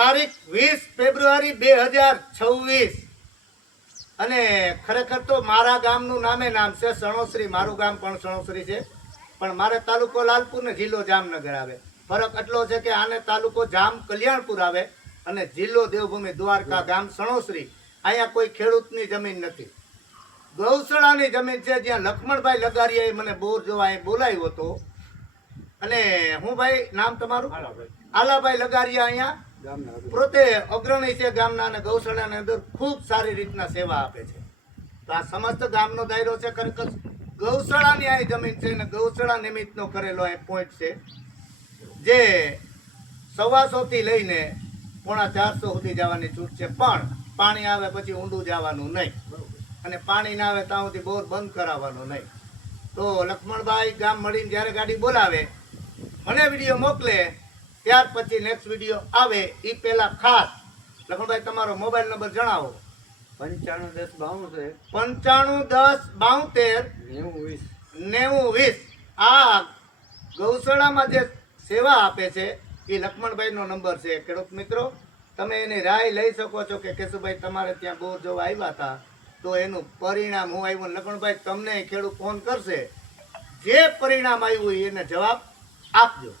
તારીખ 20 ફેબ્રુઆરી 2026 અને ખરેખર તો મારા ગામનું નામે નામ છે સણોસરી. મારું ગામ પણ સણોસરી છે, પણ મારે તાલુકો લાલપુર ને જિલ્લો જામનગર આવે. ફરક એટલો છે કે આને તાલુકો જામ કલ્યાણપુર આવે અને જિલ્લો દેવભૂમિ દ્વારકા, ગામ સણોસરી. અહીંયા કોઈ ખેડૂતની જમીન નથી, ગૌશાળાની જમીન છે, જ્યાં લક્ષ્મણભાઈ લગારિયાએ મને બોર જોવા અહીં બોલાવ્યો હતો. અને હું ભાઈ, નામ તમારું? આલાભાઈ લગારિયા અહીંયા પોતે અગ્રણી છે ગામના, અને ગૌશાળાની અંદર ખૂબ સારી રીતના સેવા આપે છે. તો આ સમસ્ત ગામનો દાયરો છે. ખરેખર ગૌશાળાની અહીં જમીન છે અને ગૌશાળા નિમિત્તનો કરેલો અહીં પોઈન્ટ છે, જે 125 થી લઈને 450 સુધી જવાની છૂટ છે. પણ પાણી આવે પછી ઊંડું જવાનું નહીં, અને પાણી ના આવે ત્યાં સુધી બોર બંધ કરાવવાનો નહીં. તો લક્ષ્મણભાઈ ગામ મળીને જ્યારે ગાડી બોલાવે, મને વિડીયો મોકલે, ત્યાર પછી નેક્સ્ટ વિડીયો આવે એ પહેલા ખાસ લક્ષ્મણભાઈ તમારો મોબાઈલ નંબર જણાવો. 9510729020. આ ગૌશાળામાં જે સેવા આપે છે એ લક્ષ્મણભાઈનો નંબર છે. ખેડૂત મિત્રો, તમે એની રાય લઈ શકો છો કે કેશુભાઈ તમારે ત્યાં બોર જોવા આવ્યા હતા તો એનું પરિણામ હું આવ્યું. લક્ષ્મણભાઈ તમને ખેડૂત ફોન કરશે, જે પરિણામ આવ્યું એને જવાબ આપજો.